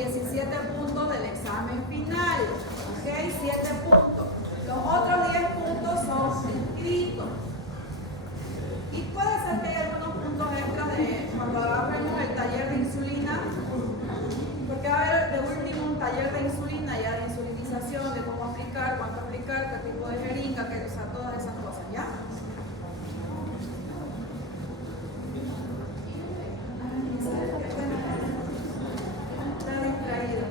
17 puntos del examen final. ¿Ok? 7 puntos. Los otros 10 puntos son escritos. Y puede ser que haya algunos puntos extras de cuando hagamos el taller de insulina, porque va a haber de último un taller de insulina, ya de insulinización, de cómo aplicar, cuánto aplicar, qué tipo de jeringa, que, o sea, todas esas cosas, ¿ya? Está distraído.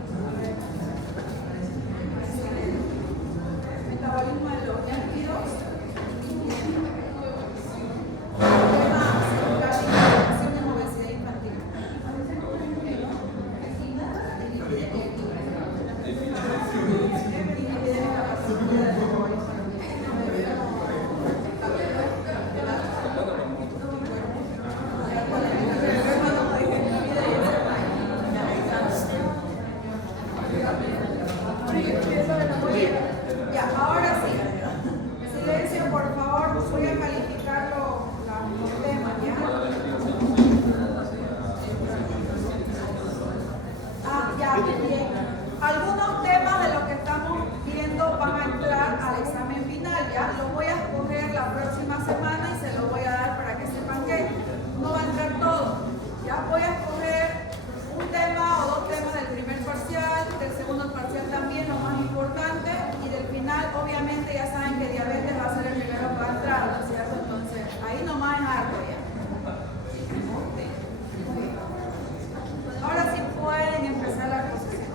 Metabolismo de los líquidos. Ya, ahora sí. Silencio, por favor. Voy a calificar los temas, ¿ya? Ya, bien. Algunos temas de los que estamos viendo van a entrar al examen final, ¿ya? Los voy a escoger la próxima semana y se los voy a dar para que sepan que no va a entrar todo. Ya voy a escoger un tema o dos temas del primer parcial, del segundo parcial también, lo más importante, y del final, obviamente, ya saben que diabetes va a ser el primero que va a entrar, ¿no es cierto? Entonces, ahí nomás es algo ya. Ahora sí pueden empezar la exposición.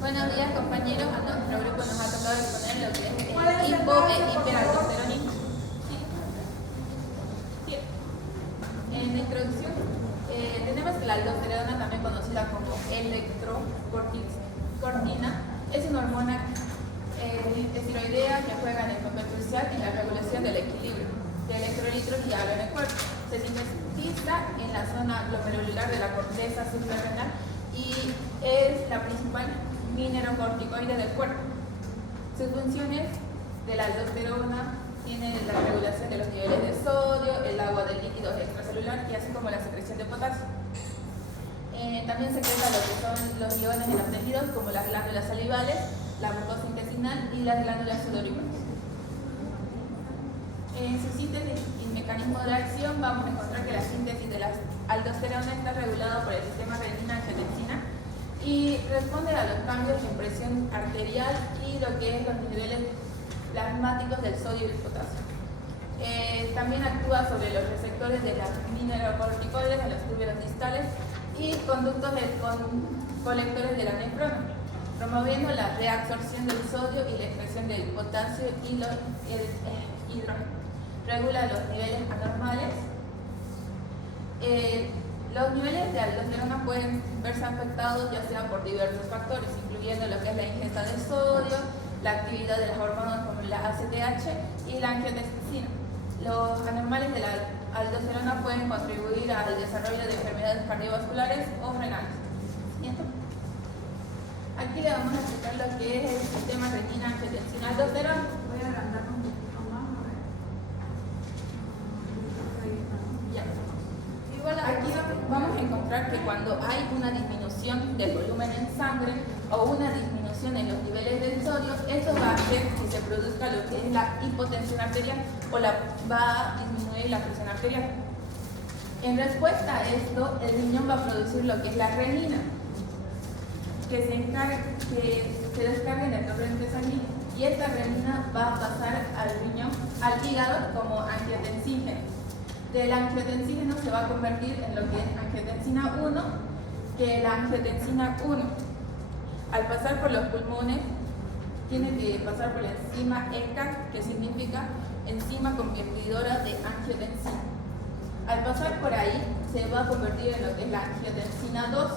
Buenos días, compañeros. A nuestro grupo nos ha tocado exponer lo que es ¿Pueden hipo sentarse, e por hiperaldosteronismo. Sí. En la introducción tenemos que la aldosterona, también conocida como electrocortina, es una hormona esteroidea que juega en el papel crucial en la regulación del equilibrio de electrolitos y agua en el cuerpo. Se sintetiza en la zona glomerular de la corteza suprarrenal y es la principal minerocorticoide del cuerpo. Sus funciones de la aldosterona tienen la regulación de los niveles de sodio, el agua de líquidos extracelular y así como la secreción de potasio. También secreta lo que son los iones en los tejidos, como las glándulas salivales, la mucosa intestinal y las glándulas sudoríparas. En su síntesis y mecanismo de acción vamos a encontrar que la síntesis de la aldosterona está regulada por el sistema renina-angiotensina y responde a los cambios en presión arterial y lo que es los niveles plasmáticos del sodio y el potasio. También actúa sobre los receptores de las minerocorticoides en los túbulos distales y conductos colectores de la nefrona, promoviendo la reabsorción del sodio y la expresión del potasio y el hidrógeno. Regula los niveles anormales. Los niveles de aldosterona pueden verse afectados ya sea por diversos factores, incluyendo lo que es la ingesta de sodio, la actividad de las hormonas como la ACTH y la angiotensina. Los anormales de la aldosterona pueden contribuir al desarrollo de enfermedades cardiovasculares o renales. ¿Cierto? Aquí le vamos a explicar lo que es el sistema renina-angiotensina-aldosterona. Voy a agrandar un poquito más. Ya. Igual aquí vamos a encontrar que cuando hay una disminución del volumen en sangre o una disminución en los niveles del sodio, esto va a hacer que se produzca lo que es la hipotensión arterial o va a disminuir la presión arterial. En respuesta a esto, el riñón va a producir lo que es la renina, que se descarga en el torrente sanguíneo, y esta renina va a pasar al riñón, al hígado como angiotensígeno. Del angiotensígeno se va a convertir en lo que es angiotensina 1, que la angiotensina 1, al pasar por los pulmones, tiene que pasar por la enzima ECA, que significa enzima convertidora de angiotensina. Al pasar por ahí, se va a convertir en lo que es la angiotensina 2.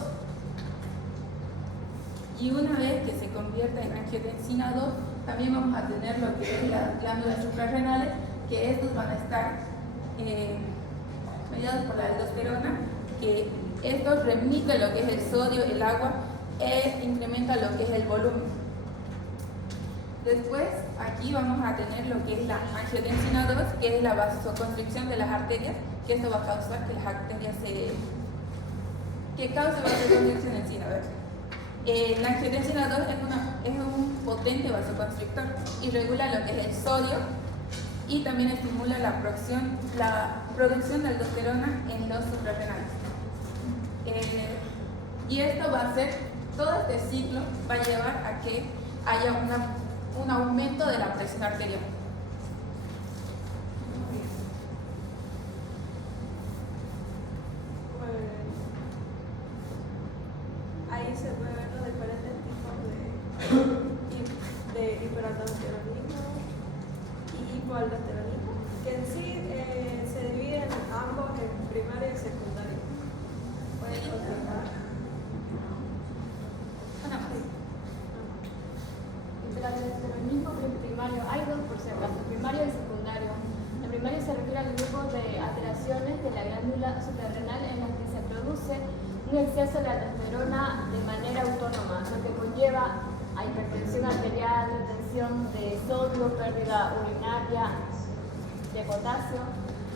Y una vez que se convierta en angiotensina 2, también vamos a tener lo que es las glándulas suprarrenales, que estos van a estar mediados por la aldosterona, que estos remiten lo que es el sodio, el agua, e incrementa lo que es el volumen. Después, aquí vamos a tener lo que es la angiotensina 2, que es la vasoconstricción de las arterias, que esto va a causar que las arterias que cause vasoconstricción en La angiotensina 2 es un potente vasoconstrictor y regula lo que es el sodio y también estimula la producción de aldosterona en los suprarrenales. Y esto va a hacer, todo este ciclo va a llevar a que haya un aumento de la presión arterial. Ahí se puede ver los diferentes tipos de hiperaldosteronismo y hipoaldosteronismo, que en sí se dividen ambos en primario y secundario. ¿Pueden continuar? Hiperaldosteronismo primario, hay dos por si acaso, primario y secundario. El primario se refiere al grupo de alteraciones de la glándula suprarrenal en las que se produce un exceso de aldosterona de manera autónoma, lo que conlleva a hipertensión arterial, retención de sodio, pérdida urinaria, de potasio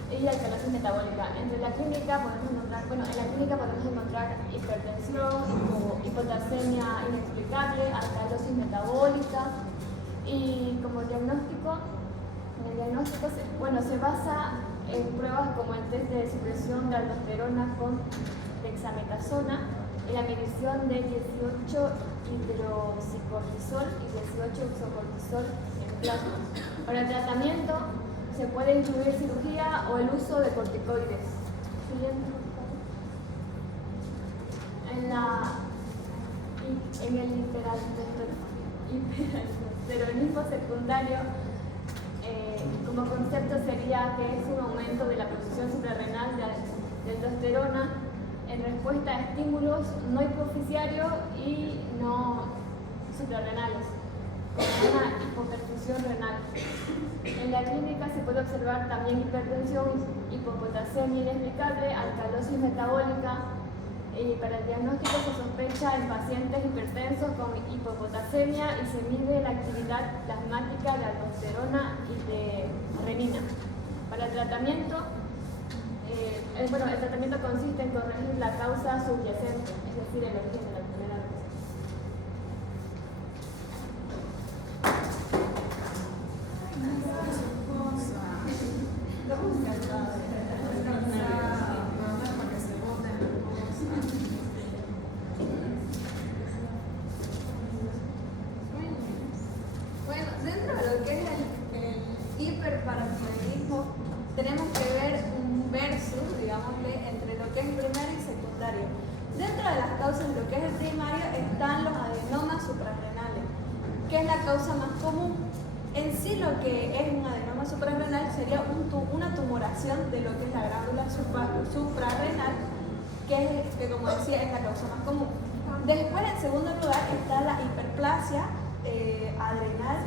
y alcalosis metabólica. En la clínica podemos encontrar hipertensión, hipotasemia inexplicable, alcalosis metabólica y como diagnóstico, el diagnóstico se basa en pruebas como el test de supresión de aldosterona con dexametasona y la medición de 18 hidroxicortisol y 18 isocortisol en plasma. Para el tratamiento se puede incluir cirugía o el uso de corticoides. Siguiente, por favor. En el hiperaldosteronismo secundario, como concepto sería que es un aumento de la producción suprarrenal de aldosterona en respuesta a estímulos no hipoficiarios y no suprarrenales, como una hipoperfusión renal. En la clínica se puede observar también hipertensión, hipopotasemia inexplicable, alcalosis metabólica, y para el diagnóstico se sospecha en pacientes hipertensos con hipopotasemia y se mide la actividad plasmática de aldosterona y de renina. Para el tratamiento, el tratamiento consiste en corregir la causa subyacente, es decir, el origen de la enfermedad. Bueno, dentro de lo que es el hiperparatiroidismo, tenemos que ver un versus, digámosle, entre lo que es primario y secundario. Dentro de las causas de lo que es el primario están los adenomas suprarrenales, que es la causa más común. En sí lo que es un adenoma suprarrenal sería una tumoración de lo que es la glándula suprarrenal, que como decía es la causa más común. Después, en segundo lugar, está la hiperplasia adrenal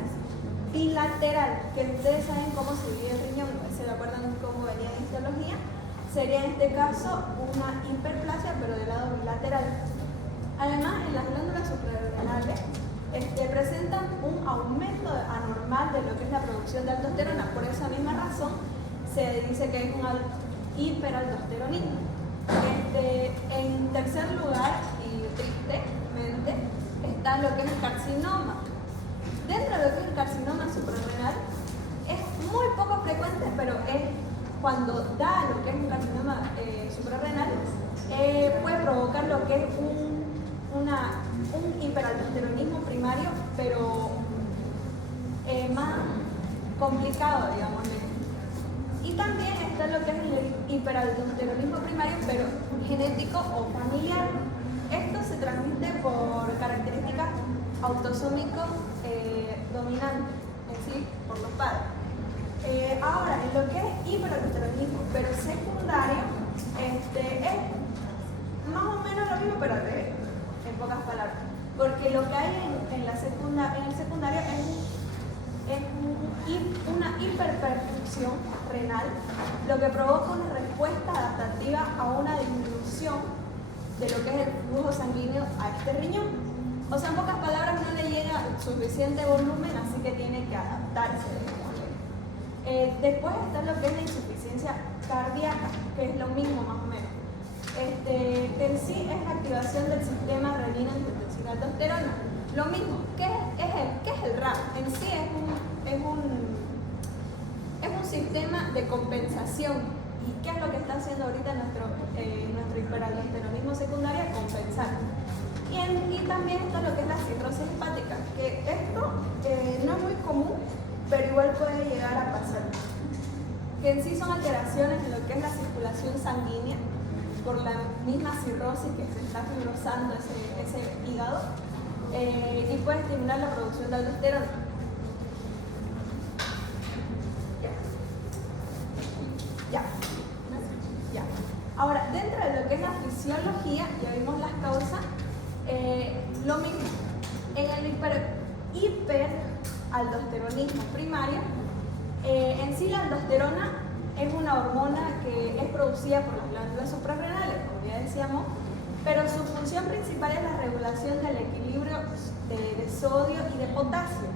bilateral, que ustedes saben cómo se divide el riñón, se acuerdan cómo venía en histología. Sería en este caso una hiperplasia, pero del lado bilateral. Además, en las glándulas suprarrenales presentan un aumento anormal de lo que es la producción de aldosterona. Por esa misma razón, se dice que es un hiperaldosteronismo. En tercer lugar, y tristemente, está lo que es el carcinoma. Dentro de lo que es el carcinoma suprarrenal, es muy poco frecuente, pero es cuando da lo que es un carcinoma suprarrenal, puede provocar lo que es un hiperaldosteronismo primario, pero más complicado, digamos. Y también está lo que es el hiperaldosteronismo primario, pero genético o familiar. Esto se transmite por características autosómicos dominantes, en sí, por los padres. Ahora, en lo que es hiperaldosteronismo, pero secundario, es más o menos lo mismo, pero al revés, en pocas palabras. Porque lo que hay en el secundario es una hiperperfusión renal, lo que provoca una respuesta adaptativa a una disminución de lo que es el flujo sanguíneo a este riñón. O sea, en pocas palabras, no le llega suficiente volumen, así que tiene que adaptarse. Después está lo que es la insuficiencia cardíaca, que es lo mismo más o menos. Que en sí es la activación del sistema renina-angiotensina-aldosterona Lo mismo, ¿qué es el RAP? En sí es un sistema de compensación. ¿Y qué es lo que está haciendo ahorita nuestro hiperaldosteronismo secundario? Compensar. Y también está lo que es la cirrosis hepática, que esto no es muy común, pero igual puede llegar a pasar. Que en sí son alteraciones en lo que es la circulación sanguínea por la misma cirrosis que se está fibrosando ese hígado y puede estimular la producción de aldosterona. Ya. Ahora, dentro de lo que es la fisiología, ya vimos las causas, lo mismo. En el hiperaldosteronismo primario, en sí la aldosterona es una hormona que es producida por las glándulas suprarrenales, como ya decíamos, pero su función principal es la regulación del equilibrio de sodio y de potasio.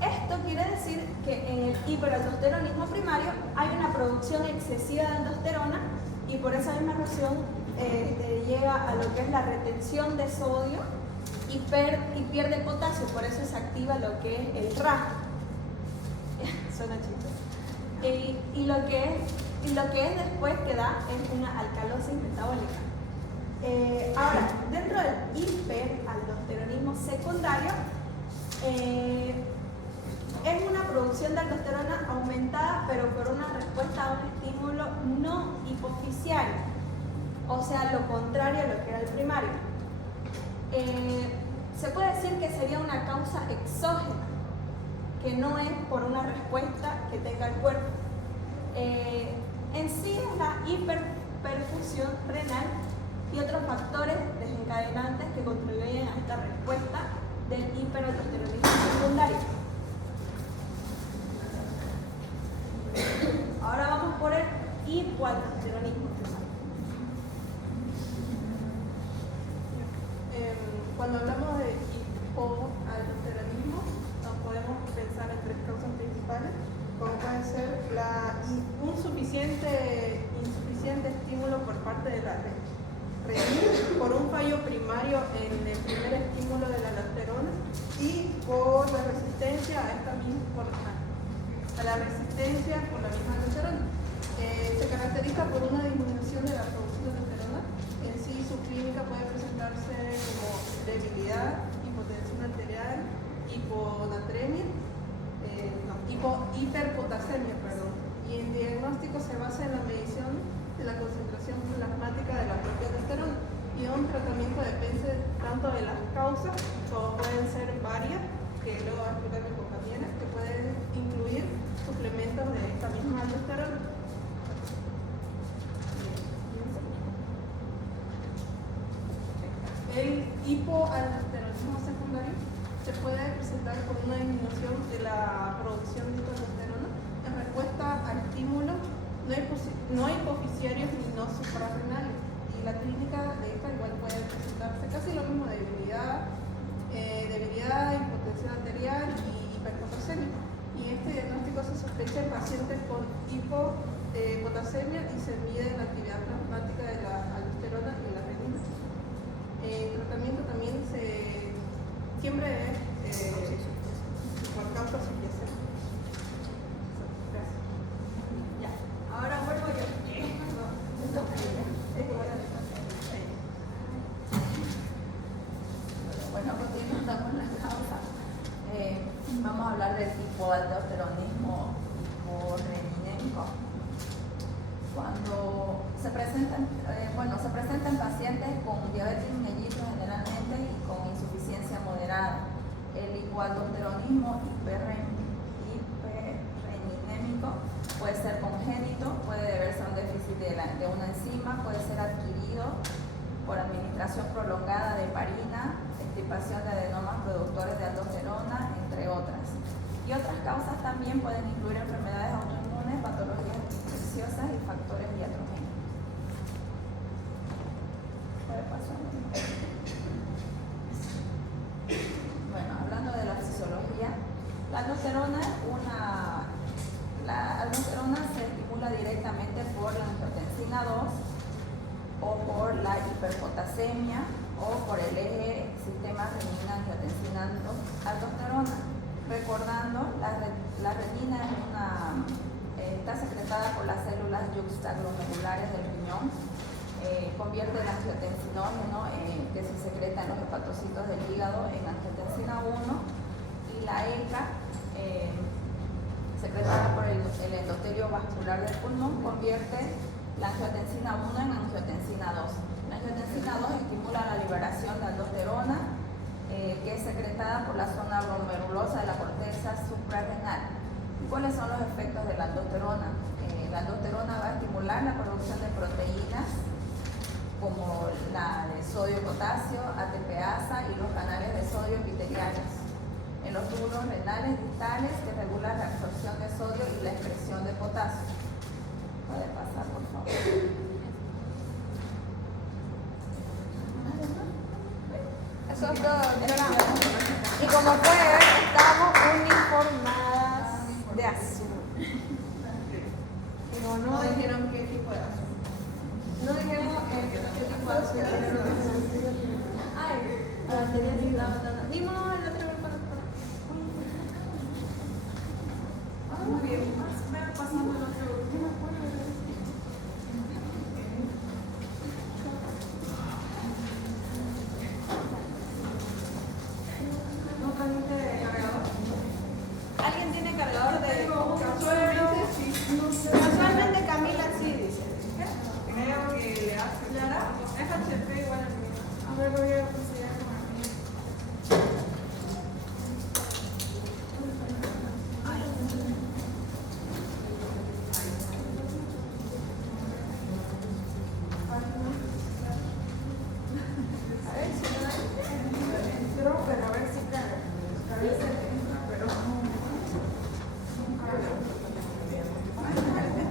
Esto quiere decir que en el hiperaldosteronismo primario hay una producción excesiva de aldosterona y por esa misma razón llega a lo que es la retención de sodio y pierde potasio, por eso se activa lo que es el RA. Suena chistoso. Y lo que es después que da es una alcalosis metabólica. Ahora, dentro del hiperaldosteronismo secundario, es una producción de aldosterona aumentada, pero por una respuesta a un estímulo no hipofisiario, o sea, lo contrario a lo que era el primario. Se puede decir que sería una causa exógena, que no es por una respuesta que tenga el cuerpo. En sí es la hiperperfusión renal y otros factores desencadenantes que contribuyen a esta respuesta del hiperaldosteronismo secundario. Ahora vamos por el hipoaldosteronismo primario. Cuando hablamos de hipoaldosteronismo, nos podemos pensar en tres causas principales, como puede ser un insuficiente estímulo por parte de la renina, por un fallo primario en el primer estímulo de la aldosterona y por la resistencia a la resistencia por la misma aldosterona. Se caracteriza por una disminución de la producción de aldosterona. En sí, su clínica puede presentarse como debilidad, hipotensión arterial, hiperpotasemia, y en diagnóstico se basa en la medición de la concentración plasmática de la propia aldosterona, y un tratamiento depende tanto de las causas, como pueden ser varias, que luego va a explicar mi compañera, que pueden incluir suplementos de esta misma aldosterona. El hipoaldosteronismo secundario se puede presentar por una disminución de la producción de aldosterona en respuesta a estímulos no hipofisiarios ni no suprarrenales. Y la clínica de esta igual puede presentarse casi lo mismo: debilidad, hipotensión arterial y hiperpotasemia. Y este diagnóstico se sospecha en pacientes con hipopotasemia y se mide la actividad plasmática de la aldosterona y la renina. El tratamiento también siempre es por causa subyacente. Gracias. Ya, ahora vuelvo yo. Bueno, continuando con las causas, vamos a hablar del hipoaldosteronismo hiporreninémico. Cuando se presentan pacientes con diabetes mellitus generalmente y con insuficiencia moderada. El hipoaldosteronismo hiperreninémico puede ser congénito, puede deberse a un déficit de una enzima, puede ser adquirido por administración prolongada de heparina, extirpación de adenomas productores de aldosterona, entre otras. Y otras causas también pueden incluir enfermedades autoinmunes, patologías infecciosas y factores iatrogénicos. Bueno, hablando de la fisiología, la aldosterona se estimula directamente por la angiotensina 2 o por la hiperpotasemia o por el eje sistema renina alucinógeno que se secreta en los hepatocitos del hígado en angiotensina 1, y la ECA, secretada por el endotelio vascular del pulmón, convierte la angiotensina 1 en angiotensina 2. La angiotensina 2 estimula la liberación de aldosterona, que es secretada por la zona glomerulosa de la corteza suprarrenal. ¿Cuáles son los efectos de la aldosterona? La aldosterona va a estimular la producción de proteínas como la de sodio y potasio, ATPasa y los canales de sodio epiteliales en los túbulos renales distales, que regulan la absorción de sodio y la excreción de potasio. Puede pasar, por favor. Eso es todo. Y como puede ver, estamos uniformadas de azul. Pero No dijeron qué tipo de azul. no dijimos qué tipo de azul. Ay, la tenía así, dimos el otro grupo. Muy bien, pasando al otro grupo. ¿No trajiste cargador? ¿Alguien tiene cargador de Casualmente sí. Casualmente Camila sí dice. Creo que le hace Clara. Es HP igual al mío. A ver, voy a proceder con el mío. Pero a ver si claro. A veces entra, pero no carga.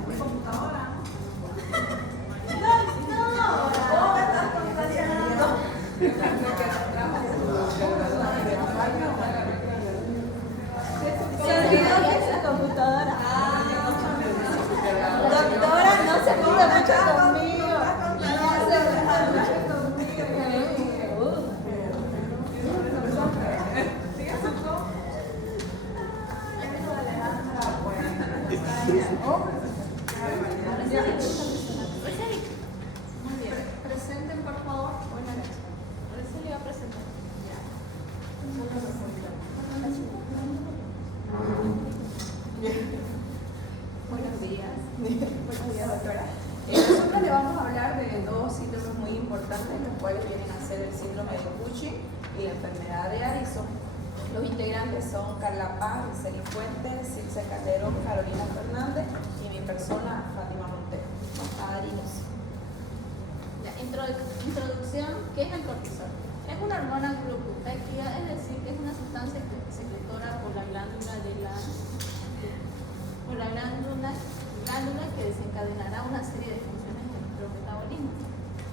Mi computadora. ¿Cómo me estás contagiando? Se olvidó que es la computadora. Doctora, no se olvide mucho conmigo. No se olvide mucho conmigo. Presenten, por favor. Buenas noches. Recién le iba a presentar. Buenos días. Buenos días, doctora. Nosotros le vamos a hablar de dos síntomas muy importantes, los cuales vienen a ser el síndrome de Cushing y la enfermedad de Addison. Los integrantes son Carla Paz, Celi Fuentes, Silce Calderón, Carolina Fernández y mi persona, Fátima Montero. Adrinos. La introducción, ¿qué es el cortisol? Es una hormona glucocorticoide, es decir, que es una sustancia secretora por la glándula que desencadenará una serie de funciones en nuestro metabolismo.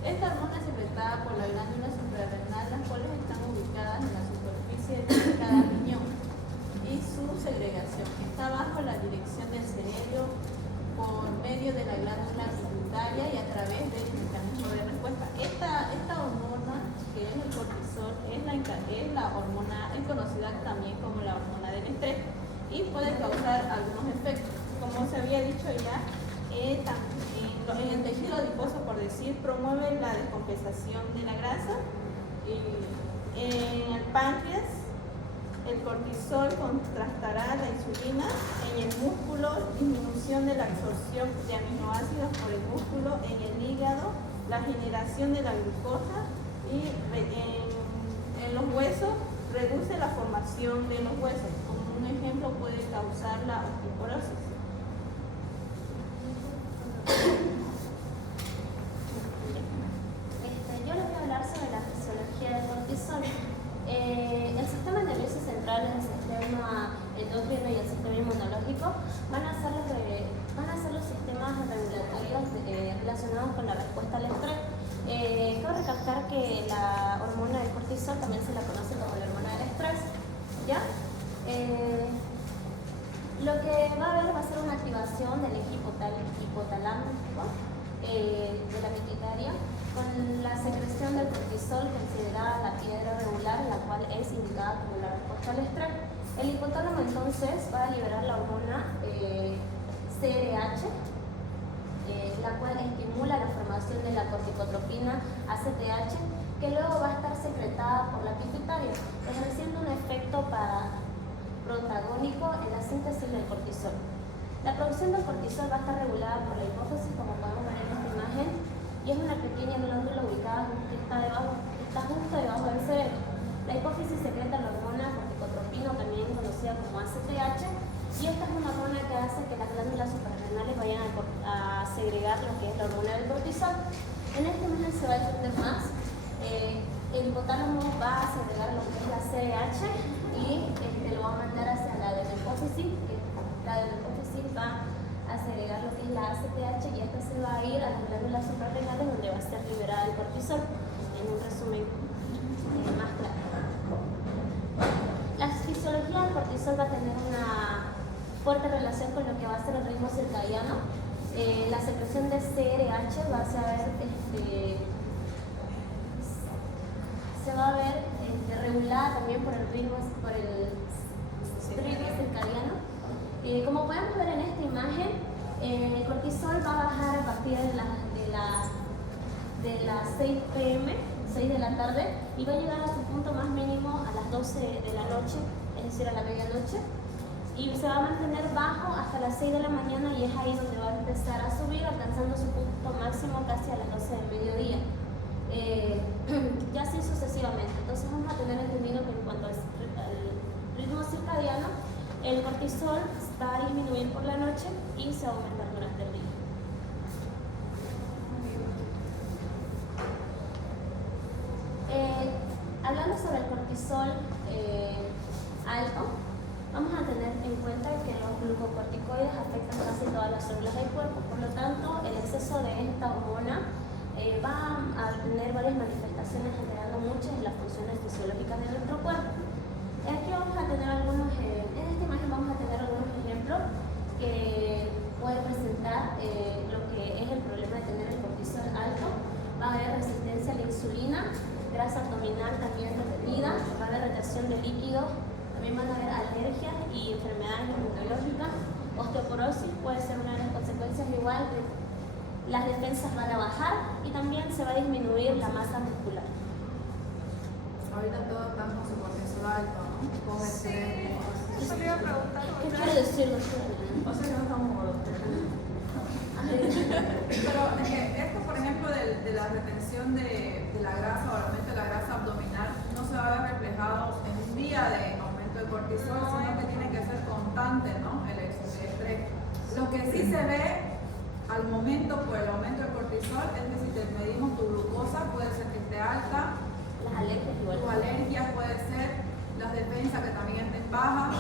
Esta hormona es secretada por la glándula suprarrenal, las cuales están ubicadas en la superficie de cada riñón, y su segregación está bajo la dirección del cerebro por medio de la glándula pituitaria y a través del mecanismo de respuesta. Esta hormona, que es el cortisol, es conocida también como la hormona del estrés y puede causar algunos efectos. Como se había dicho ya, en el tejido adiposo, por decir, promueve la descompensación de la grasa. Y en el páncreas, el cortisol contrastará la insulina. En el músculo, disminución de la absorción de aminoácidos por el músculo. En el hígado, la generación de la glucosa. Y en los huesos, reduce la formación de los huesos. Como un ejemplo, puede causar la osteoporosis. Yo les voy a hablar sobre la fisiología del cortisol. El sistema nervioso central, el sistema endocrino y el sistema inmunológico van a ser los sistemas regulatorios relacionados con la respuesta al estrés. Cabe recalcar que la hormona del cortisol también se la conoce como la hormona del estrés, ¿ya? Lo que va a haber va a ser una activación del eje hipotalámico de la pituitaria con la secreción del cortisol, considerada la piedra regular, la cual es indicada como la respuesta al estrés. El hipotálamo entonces va a liberar la hormona CRH, la cual estimula la formación de la corticotropina ACTH, que luego va a estar secretada por la pituitaria, ejerciendo un efecto protagónico en la síntesis del cortisol. La producción del cortisol va a estar regulada por la hipófisis, como podemos ver en esta imagen, y es una pequeña glándula ubicada que está justo debajo del cerebro. La hipófisis secreta la hormona corticotropina, también conocida como ACTH, y esta es una hormona que hace que las glándulas suprarrenales vayan a segregar lo que es la hormona del cortisol. En esta imagen se va a entender más. El hipotálamo va a segregar lo que es la CDH y lo va a mandar hacia la de la hipófisis. La de la hipófisis va a segregar lo que es la ACTH y esta se va a ir a las glándulas suprarrenales, donde va a ser liberada el cortisol. En un resumen más claro. La fisiología del cortisol va a tener una fuerte relación con lo que va a ser el ritmo circadiano. La secreción de CRH va a ser se va a ver regulada también por el ritmo circadiano. Como podemos ver en esta imagen, el cortisol va a bajar a partir de las 6 p.m., 6 de la tarde, y va a llegar a su punto más mínimo a las 12 de la noche, es decir, a la medianoche, y se va a mantener bajo hasta las 6 de la mañana, y es ahí donde va a empezar a subir, alcanzando su punto máximo casi a las 12 del mediodía. Y así sucesivamente. Entonces vamos a tener entendido que en cuanto al ritmo circadiano, el cortisol va a disminuir por la noche y se va a aumentar durante el día. Hablando sobre el cortisol alto, vamos a tener en cuenta que los glucocorticoides afectan casi todas las células del cuerpo, por lo tanto el exceso de esta hormona va a tener varias manifestaciones, generando muchas de las funciones fisiológicas de nuestro cuerpo. Aquí vamos a tener en esta imagen vamos a tener algunos ejemplos que pueden presentar lo que es el problema de tener el cortisol alto. Va a haber resistencia a la insulina, grasa abdominal también retenida, va a haber retención de líquidos, también van a haber alergias y enfermedades inmunológicas. Osteoporosis puede ser una de las consecuencias, igual las defensas van a bajar y también se va a disminuir la masa muscular. Ahorita todos están con su cortisol alto, ¿no? Sí, eso le iba a preguntar. ¿Qué quiere decir, doctora? O sea que no estamos gordos. Pero esto, por ejemplo, de la retención de la grasa o el aumento de la grasa abdominal, no se va a ver reflejado en un día de aumento de cortisol, sino que tiene que ser constante, ¿no? El estrés. Lo que sí se ve al momento por el aumento del cortisol es que si te medimos tu glucosa, puede ser que esté alta, Las alergias igual. tu alergia puede ser, las defensas que también estén bajas,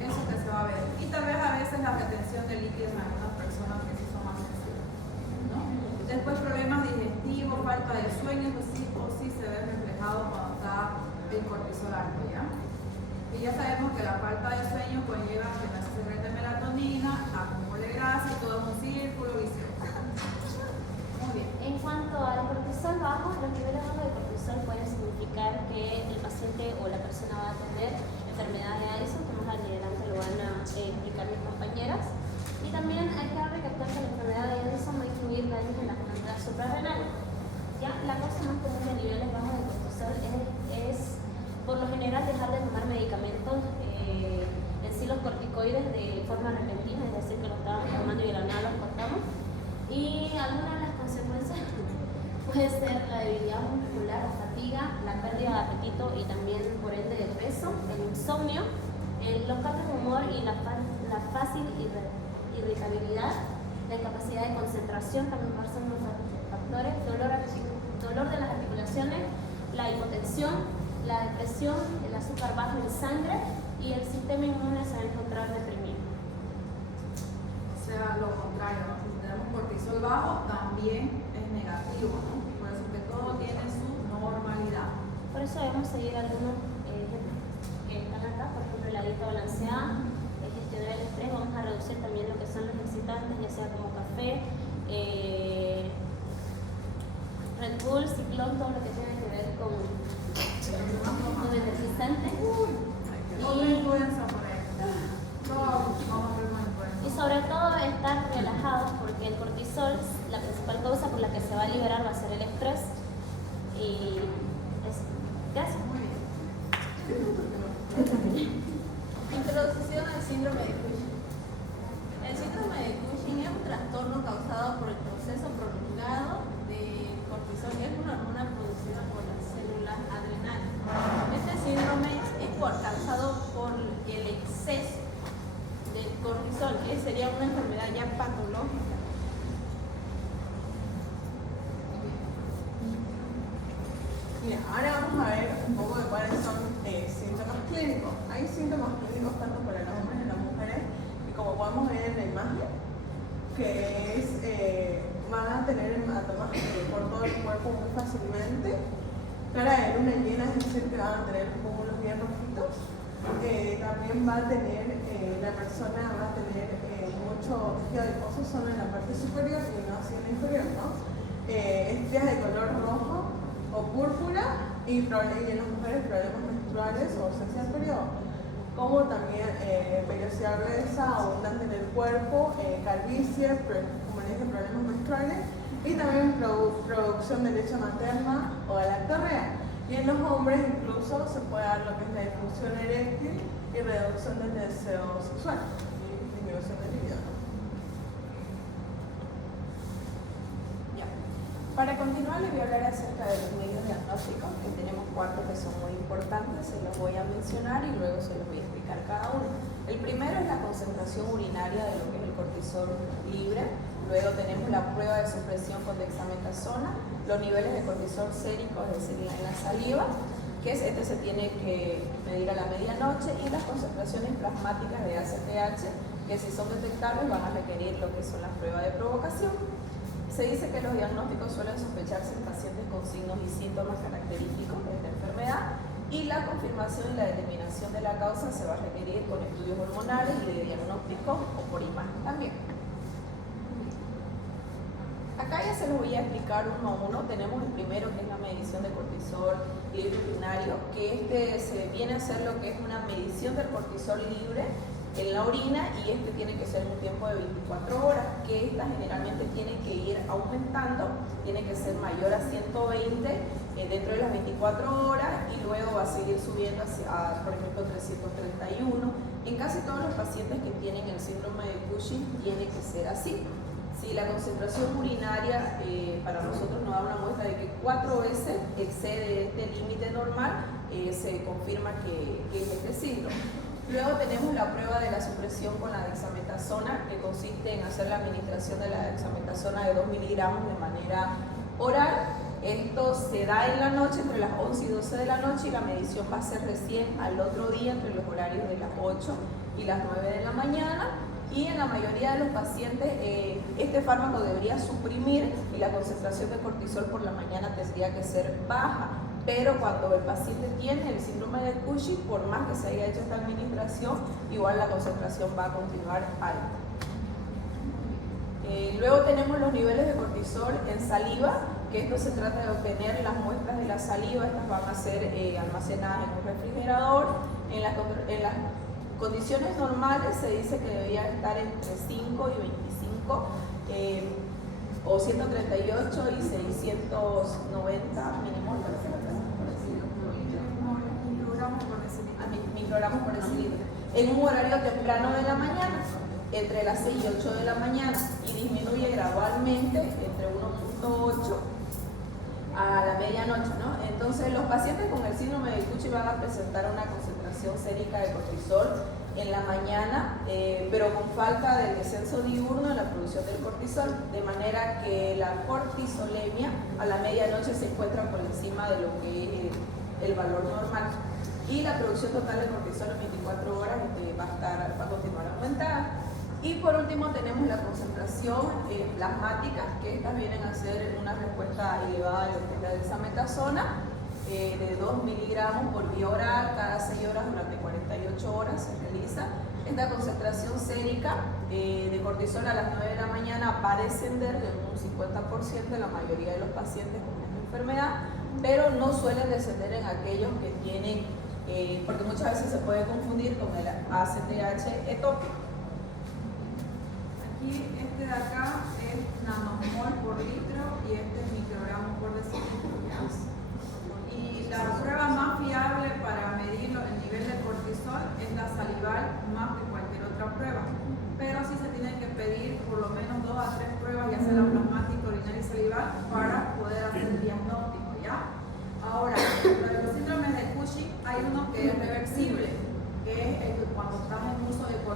eso que se va a ver. Y tal vez a veces la retención de líquidos en algunas personas que sí son más sensibles, ¿no? Después problemas digestivos, falta de sueño, eso sí o sí se ve reflejado cuando está el cortisol alto, ¿ya? Y ya sabemos que la falta de sueño conlleva que no se secrete melatonina, acumule grasa y todo es un círculo vicioso. Muy bien. En cuanto al cortisol bajo, los niveles bajos de cortisol pueden significar que el paciente o la persona va a tener enfermedad de Addison, que más adelante lo van a explicar mis compañeras. Y también hay que recalcar que la enfermedad de Addison va a incluir daños en la glándula suprarrenal. ¿Ya? La causa más común de niveles bajos de cortisol es por lo general dejar de tomar medicamentos, en sí los corticoides de forma repentina, es decir, que lo estábamos tomando y de la nada los cortamos. Y algunas de las consecuencias puede ser la debilidad muscular, la fatiga, la pérdida de apetito y también por ende de peso, el insomnio, los cambios de humor y la fácil irritabilidad, la incapacidad de concentración también van a ser unos factores, dolor de las articulaciones, la hipotensión, la depresión, el azúcar bajo en sangre y el sistema inmune se va a encontrar deprimido. O sea, lo contrario, ¿no? Si tenemos cortisol bajo, también es negativo, ¿no? Por eso que todo tiene su normalidad. Por eso debemos seguir algunos ejemplos que están acá, por ejemplo la dieta balanceada, gestionar el estrés, vamos a reducir también lo que son los excitantes, ya sea como café, Red Bull, Ciclón, todo lo que tiene que ver con energizante. Y sobre todo estar relajados porque el cortisol Introducción al síndrome de Cushing. El síndrome de Cushing es un trastorno causado por el proceso prolongado de cortisol, que es una hormona producida por las células adrenales. Este síndrome es causado por el exceso del cortisol, que sería una enfermedad ya patológica. Mira, ahora vamos a ver un poco de cuáles son síntomas clínicos. Hay síntomas clínicos tanto para los hombres y las mujeres, y como podemos ver en la imagen, que van a tener hematomas por todo el cuerpo muy fácilmente. Cara de luna llena, es decir, que van a tener pómulos bien rojitos. También va a tener, la persona va a tener mucho tejido adiposo solo en la parte superior y no así en la inferior, ¿no? Estrías de color rojo o púrpura y en las mujeres problemas menstruales o ausencia del periodo, como también vellosidad gruesa, abundante en el cuerpo, calvicie, como les dije, problemas menstruales y también producción de leche materna o de lactorrea. Y en los hombres incluso se puede dar lo que es la disfunción eréctil y reducción del deseo sexual y disminución del libido. Para continuar, les voy a hablar acerca de los medios diagnósticos, que tenemos 4 que son muy importantes, se los voy a mencionar y luego se los voy a explicar cada uno. El primero es la concentración urinaria de lo que es el cortisol libre, luego tenemos la prueba de supresión con dexametasona, los niveles de cortisol sérico, es decir, en la saliva, que se tiene que medir a la medianoche, y las concentraciones plasmáticas de ACTH, que si son detectables van a requerir lo que son las pruebas de provocación. Se dice que los diagnósticos suelen sospecharse en pacientes con signos y síntomas característicos de esta enfermedad, y la confirmación y la determinación de la causa se va a requerir con estudios hormonales y de diagnóstico o por imagen también. Acá ya se los voy a explicar uno a uno. Tenemos el primero, que es la medición de cortisol libre urinario, que se viene a ser lo que es una medición del cortisol libre en la orina, y tiene que ser en un tiempo de 24 horas, que esta generalmente tiene que ir aumentando, tiene que ser mayor a 120 dentro de las 24 horas, y luego va a seguir subiendo a, por ejemplo, 331. En casi todos los pacientes que tienen el síndrome de Cushing tiene que ser así. Si la concentración urinaria para nosotros nos da una muestra de que 4 veces excede este límite normal, se confirma que es este síndrome. Luego tenemos la prueba de la supresión con la dexametasona, que consiste en hacer la administración de la dexametasona de 2 miligramos de manera oral. Esto se da en la noche entre las 11 y 12 de la noche, y la medición va a ser recién al otro día entre los horarios de las 8 y las 9 de la mañana. Y en la mayoría de los pacientes este fármaco debería suprimir, y la concentración de cortisol por la mañana tendría que ser baja. Pero cuando el paciente tiene el síndrome de Cushing, por más que se haya hecho esta administración, igual la concentración va a continuar alta. Luego tenemos los niveles de cortisol en saliva, que esto se trata de obtener las muestras de la saliva. Estas van a ser almacenadas en un refrigerador. En las condiciones normales se dice que debería estar entre 5 y 25, o 138 y 690 microgramos por decilitro, en un horario temprano de la mañana, entre las 6 y 8 de la mañana, y disminuye gradualmente entre 1.8 a la medianoche, ¿no? Entonces los pacientes con el síndrome de Cushing van a presentar una concentración sérica de cortisol en la mañana, pero con falta del descenso diurno en la producción del cortisol, de manera que la cortisolemia a la medianoche se encuentra por encima de lo que es el valor normal, y la producción total de cortisol en 24 horas va a continuar aumentada. Y por último tenemos la concentración plasmática, que estas vienen a ser una respuesta elevada de lo que es la dexametasona, de 2 miligramos por vía oral cada 6 horas durante 48 horas se realiza. Esta concentración sérica de cortisol a las 9 de la mañana va a descender de un 50% en la mayoría de los pacientes con esta enfermedad, pero no suelen descender en aquellos que tienen, porque muchas veces se puede confundir con el ACTH etópico. Aquí este de acá es nanomol por litro y este es microgramos por decilitro. Y la prueba más fiable para medir el nivel de cortisol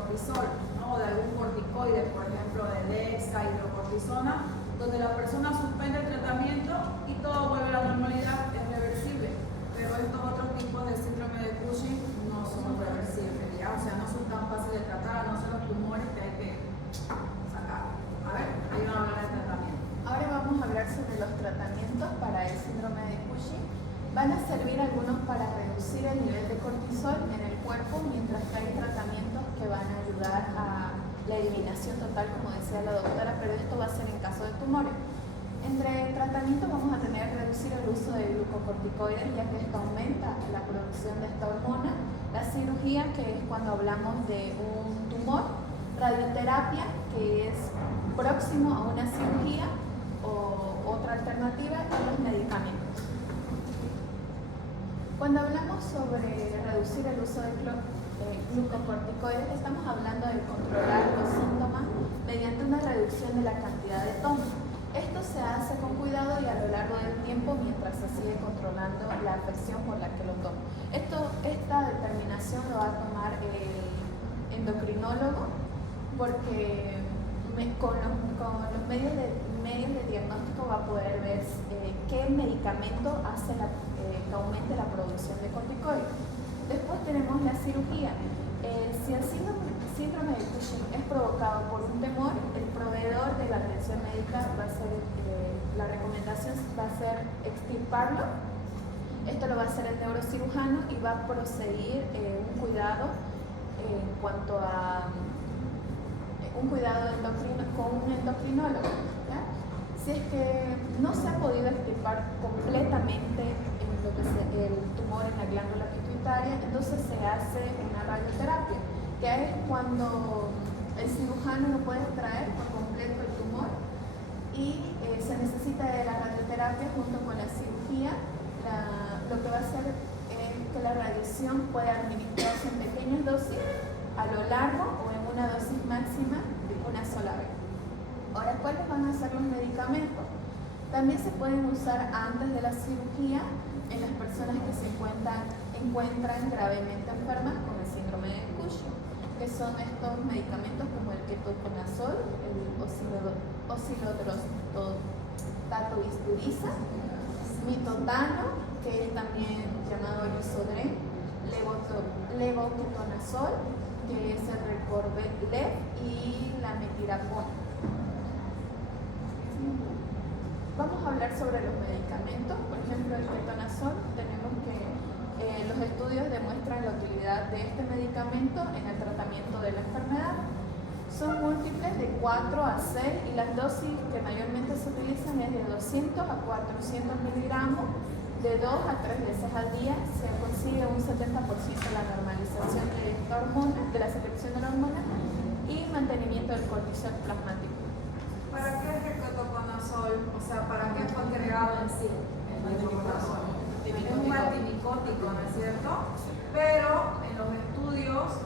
cortisol, ¿no? O de algún corticoide, por ejemplo, de Dexa, hidrocortisona, donde la persona suspende el tratamiento y todo vuelve a la normalidad, es reversible. Pero estos otros tipos de síndrome de Cushing no son reversibles, ¿ya? O sea, no son tan fáciles de tratar, no son los tumores que hay que sacar. A ver, ahí van a hablar del tratamiento. Ahora vamos a hablar sobre los tratamientos para el síndrome de Cushing. Van a servir algunos para reducir el nivel de cortisol en el cuerpo, mientras que hay tratamientos que van a ayudar a la eliminación total, como decía la doctora, pero esto va a ser en caso de tumores. Entre tratamientos vamos a tener que reducir el uso de glucocorticoides, ya que esto aumenta la producción de esta hormona, la cirugía, que es cuando hablamos de un tumor, radioterapia, que es próximo a una cirugía, o otra alternativa, y los medicamentos. Cuando hablamos sobre reducir el uso de glucocorticoides, estamos hablando de controlar los síntomas mediante una reducción de la cantidad de toma. Esto se hace con cuidado y a lo largo del tiempo mientras se sigue controlando la afección por la que lo toma. Esta determinación lo va a tomar el endocrinólogo, porque con los medios de diagnóstico va a poder ver qué medicamento hace que aumente la producción de corticoides. Después tenemos la cirugía. Si el síndrome de Cushing es provocado por un tumor, el proveedor de la atención médica va a ser, la recomendación va a ser extirparlo. Esto lo va a hacer el neurocirujano y va a proceder un cuidado en cuanto a un cuidado con un endocrinólogo, ¿ya? Si es que no se ha podido extirpar completamente el tumor en la glándula pituitaria, entonces se hace una radioterapia, que es cuando el cirujano no puede extraer por completo el tumor y se necesita de la radioterapia junto con la cirugía. Lo que va a hacer es que la radiación pueda administrarse en pequeñas dosis a lo largo o en una dosis máxima de una sola vez. Ahora, ¿cuáles van a ser los medicamentos? También se pueden usar antes de la cirugía en las personas que se encuentran gravemente enfermas con el síndrome de Cushing, que son estos medicamentos como el ketoconazol, el oscilodrostatubisturiza, mitotano, que es también llamado Lisodren, levoketonazol, que es el Recorlev, y la metirapona. Vamos a hablar sobre los medicamentos. Por ejemplo, el ketonazol, tenemos que los estudios demuestran la utilidad de este medicamento en el tratamiento de la enfermedad. Son múltiples de 4 a 6 y las dosis que mayormente se utilizan es de 200 a 400 miligramos, de 2 a 3 veces al día. Se consigue un 70% de la normalización de esta hormona, de la secreción de la hormona, y mantenimiento del cortisol plasmático. ¿Para qué es el ketoconazol? O sea, ¿para qué fue creado en sí el ketoconazol? Es un antimicótico, ¿no es cierto? Pero en los estudios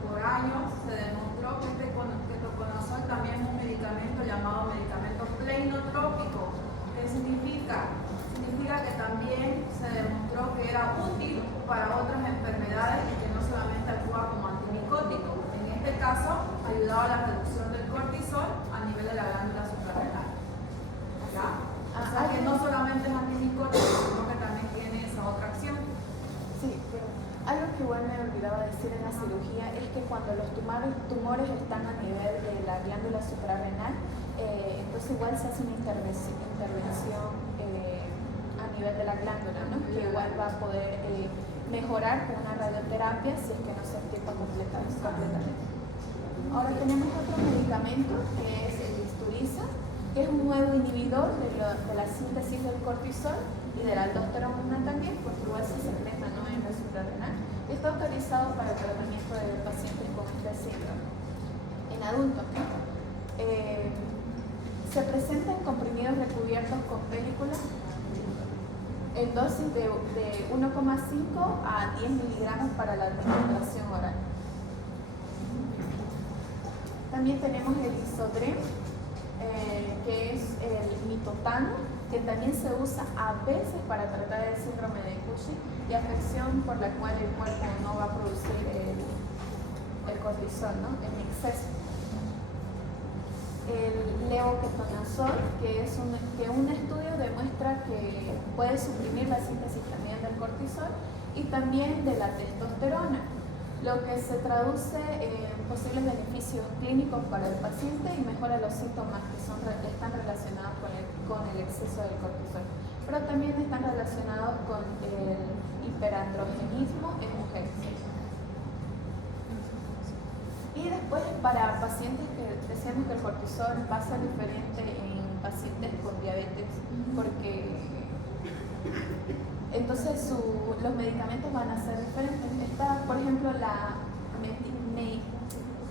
por años se demostró que este ketoconazol también es un medicamento llamado medicamento plenotrópico. ¿Qué significa? Significa que también se demostró que era útil para otras enfermedades y que no solamente actúa como antimicótico. En este caso, ayudaba a la reducción del cortisol a nivel de la glándula suprarrenal. ¿Ya? O sea que no solamente es antimicótico, sino que también tiene esa otra acción. Sí, pero algo que igual me olvidaba decir en la cirugía es que cuando los tumores están a nivel de la glándula suprarrenal, entonces igual se hace una intervención a nivel de la glándula, ¿no? Que igual va a poder mejorar con una radioterapia si es que no se extirpa completamente. Ahora tenemos otro medicamento que es el Visturiza, que es un nuevo inhibidor de la síntesis del cortisol y de la aldosterona también, porque igual se secreta, ¿no?, en la suprarrenal, y está autorizado para el tratamiento de pacientes con este síndrome. En adultos, se presentan comprimidos recubiertos con película en dosis de 1,5 a 10 miligramos para la administración oral. También tenemos el Lisodren, que es el mitotano, que también se usa a veces para tratar el síndrome de Cushing y afección por la cual el cuerpo no va a producir el cortisol, ¿no? En exceso. El levoketonazol, que un estudio demuestra que puede suprimir la síntesis también del cortisol y también de la testosterona, lo que se traduce en posibles beneficios clínicos para el paciente y mejora los síntomas que están relacionados con el exceso del cortisol, pero también están relacionados con el hiperandrogenismo en mujeres. Y después, para pacientes que decíamos que el cortisol va a ser diferente en pacientes con diabetes, porque entonces los medicamentos van a ser diferentes. Está, por ejemplo, la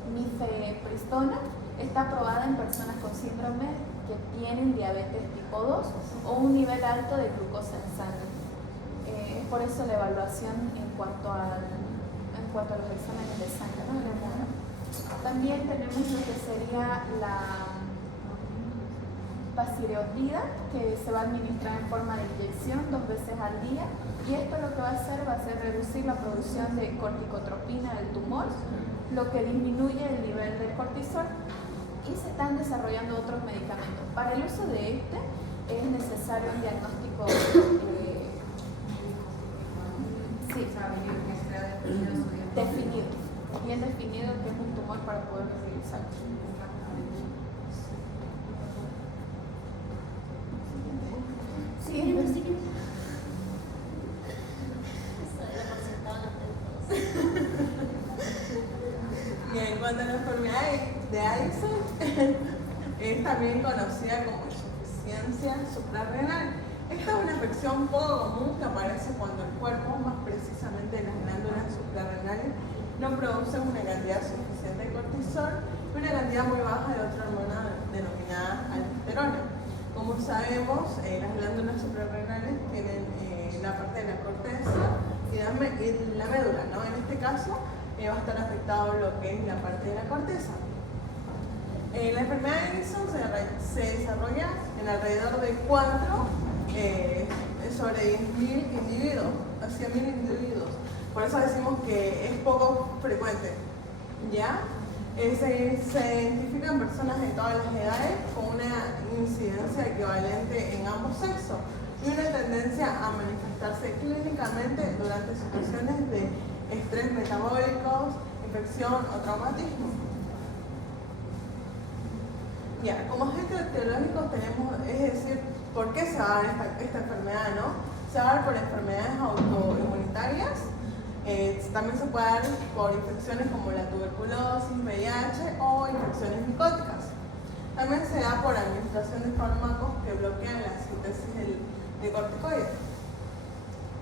mifepristona, está aprobada en personas con síndrome que tienen diabetes tipo 2 o un nivel alto de glucosa en sangre. Es por eso la evaluación en cuanto a los exámenes de sangre, ¿no? También tenemos lo que sería la pasireotida, que se va a administrar en forma de inyección 2 veces al día, y esto lo que va a hacer reducir la producción de corticotropina del tumor, lo que disminuye el nivel de cortisol, y se están desarrollando otros medicamentos. Para el uso de este es necesario un diagnóstico definido, bien definido que es un tumor para poder utilizarlo. Eso era por si estaban atentos. Y en cuanto a la enfermedad de Addison, es también conocida como insuficiencia suprarrenal. Esta es una afección poco común que aparece cuando el cuerpo, más precisamente las glándulas suprarrenales, no producen una cantidad suficiente de cortisol y una cantidad muy baja de otra hormona denominada aldosterona. Como sabemos, las glándulas suprarrenales tienen la parte de la corteza y la médula, ¿no? En este caso va a estar afectado lo que es la parte de la corteza. La enfermedad de Addison se desarrolla en alrededor de 4 sobre 10.000 individuos, a 100.000 individuos. Por eso decimos que es poco frecuente, ¿ya? Se identifican personas de todas las edades con una incidencia equivalente en ambos sexos y una tendencia a manifestarse clínicamente durante situaciones de estrés metabólico, infección o traumatismo. Ya, como agentes etiológicos tenemos, es decir, ¿por qué se va a dar esta enfermedad, no? Se va a dar por enfermedades autoinmunitarias. También se puede dar por infecciones como la tuberculosis, VIH o infecciones micóticas. También se da por administración de fármacos que bloquean la síntesis de corticoides.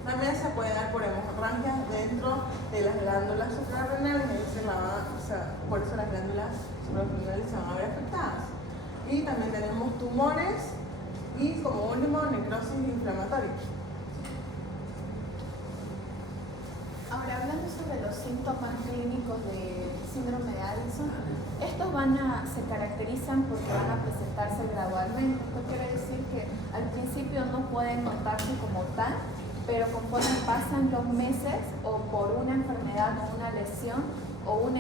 También se puede dar por hemorragias dentro de las glándulas suprarrenales, por eso las glándulas suprarrenales se van a ver afectadas. Y también tenemos tumores y, como último, necrosis inflamatoria. Ahora, hablando sobre los síntomas clínicos de síndrome de Addison, estos se caracterizan porque van a presentarse gradualmente. Esto quiere decir que al principio no pueden notarse como tal, pero conforme pasan los meses o por una enfermedad o una lesión o un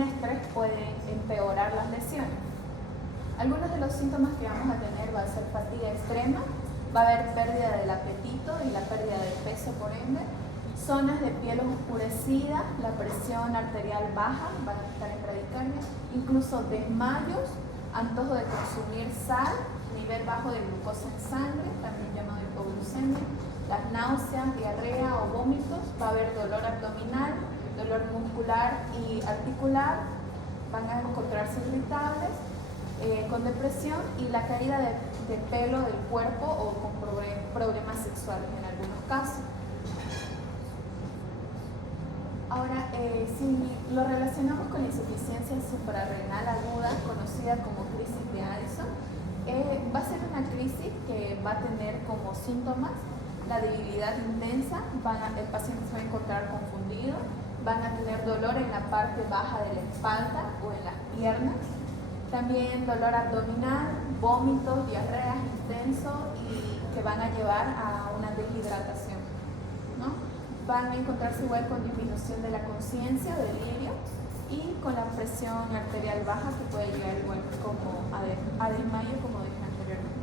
estrés puede empeorar las lesiones. Algunos de los síntomas que vamos a tener va a ser fatiga extrema, va a haber pérdida del apetito y la pérdida de peso por ende, zonas de piel oscurecida, la presión arterial baja, van a estar en bradicardia, incluso desmayos, antojo de consumir sal, nivel bajo de glucosa en sangre, también llamado hipoglucemia, las náuseas, diarrea o vómitos, va a haber dolor abdominal, dolor muscular y articular, van a encontrarse irritables, con depresión y la caída de pelo del cuerpo o con problemas sexuales en algunos casos. Ahora, si lo relacionamos con la insuficiencia suprarrenal aguda, conocida como crisis de Addison, va a ser una crisis que va a tener como síntomas la debilidad intensa, el paciente se va a encontrar confundido, van a tener dolor en la parte baja de la espalda o en las piernas, también dolor abdominal, vómitos, diarreas intensos y que van a llevar a una deshidratación, ¿no? van a encontrarse igual con disminución de la conciencia, delirio, y con la presión arterial baja que puede llegar igual como a desmayo, como dije anteriormente.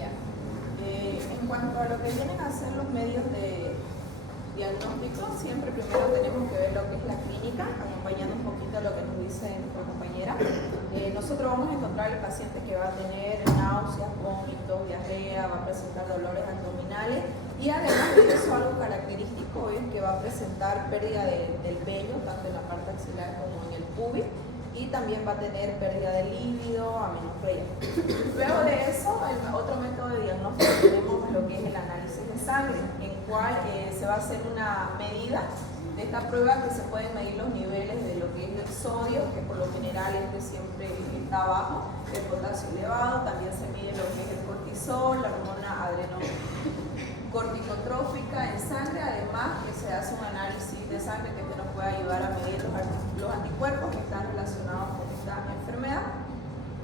Ya. En cuanto a lo que vienen a ser los medios de diagnóstico, siempre primero tenemos que ver lo que es la clínica, acompañando un poquito lo que nos dice nuestra compañera. Nosotros vamos a encontrar el paciente que va a tener náuseas, vómitos, diarrea, va a presentar dolores abdominales y además de eso algo característico es que va a presentar pérdida del vello, tanto en la parte axilar como en el pubis, y también va a tener pérdida de líbido, amenorrea. Luego de eso, el otro método de diagnóstico tenemos lo que es el análisis de sangre, en cual se va a hacer una medida de esta prueba que se pueden medir los niveles de lo que es el sodio, que por lo general siempre está bajo, el potasio elevado, también se mide lo que es el cortisol, la hormona adrenocorticotrófica en sangre, además que se hace un análisis de sangre que nos puede ayudar a medir los anticuerpos que están relacionados con esta enfermedad.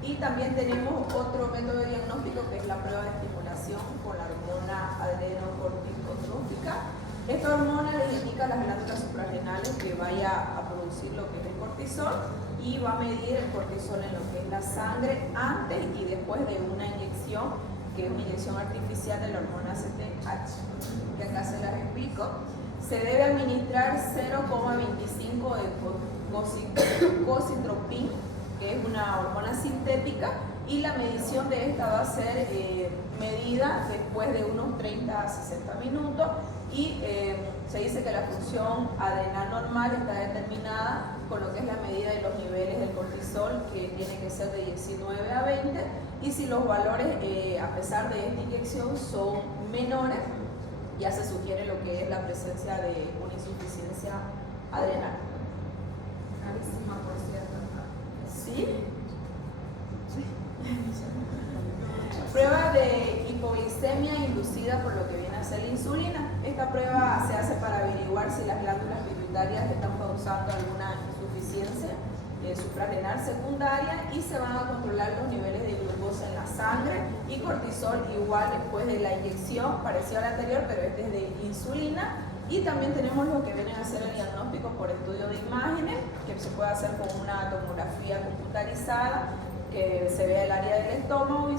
Y también tenemos otro método de diagnóstico que es la prueba de estimulación con la hormona adrenocorticotrófica. Esta hormona le indica a las glándulas suprarrenales que vaya a producir lo que es el cortisol y va a medir el cortisol en lo que es la sangre antes y después de una inyección, que es una inyección artificial de la hormona ACTH, que acá se las explico. Se debe administrar 0,25 de cocitropin, que es una hormona sintética, y la medición de esta va a ser medida después de unos 30 a 60 minutos y se dice que la función adrenal normal está determinada con lo que es la medida de los niveles del cortisol, que tiene que ser de 19 a 20, y si los valores a pesar de esta inyección son menores, ya se sugiere lo que es la presencia de una insuficiencia adrenal. Carísima, por cierto. ¿Sí? Prueba de hipoglicemia inducida por lo que viene a ser la insulina. Esta prueba se hace para averiguar si las glándulas pituitarias están causando alguna insuficiencia suprarrenal secundaria y se van a controlar los niveles de glucosa en la sangre y cortisol igual después de la inyección, parecido al anterior, pero este es de insulina. Y también tenemos lo que viene a ser el diagnóstico por estudio de imágenes, que se puede hacer con una tomografía computarizada, que se vea el área del estómago y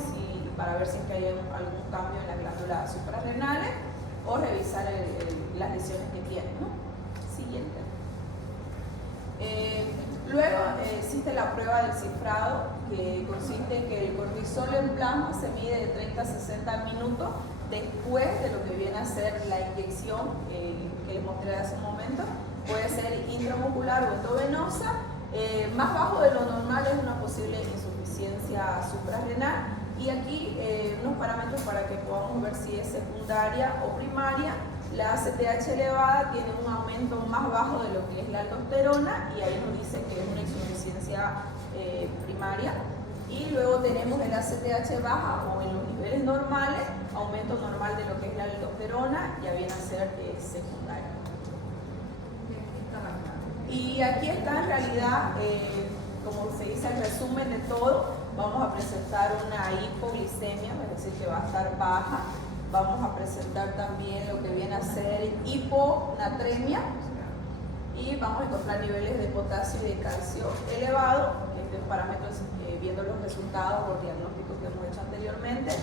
para ver si es que hay algún cambio en las glándulas suprarrenales o revisar las lesiones que tienen, ¿no? Siguiente. Luego existe la prueba del cifrado, que consiste en que el cortisol en plasma se mide de 30 a 60 minutos después de lo que viene a ser la inyección que les mostré hace un momento. Puede ser intramuscular o endovenosa. Más bajo de lo normal es una posible insuficiencia suprarrenal. Y aquí unos parámetros para que podamos ver si es secundaria o primaria. La ACTH elevada tiene un aumento más bajo de lo que es la aldosterona y ahí nos dice que es una insuficiencia primaria. Y luego tenemos el ACTH baja o en los niveles normales, aumento normal de lo que es la aldosterona, ya viene a ser secundaria. Y aquí está en realidad, como se dice, el resumen de todo. Vamos a presentar una hipoglicemia, es decir, que va a estar baja. Vamos a presentar también lo que viene a ser hiponatremia y vamos a encontrar niveles de potasio y de calcio elevado, que estos parámetros viendo los resultados o diagnósticos que hemos hecho anteriormente.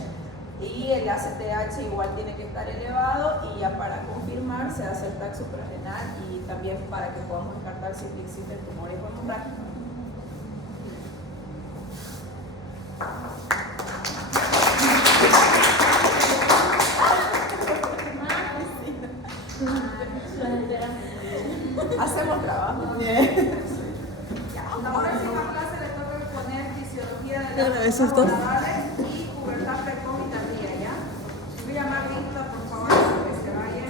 Y el ACTH igual tiene que estar elevado y ya para confirmar se hace el TAC suprarrenal y también para que podamos descartar si existe tumor hemorrágico. Hacemos trabajo. La próxima clase le toca poner fisiología de la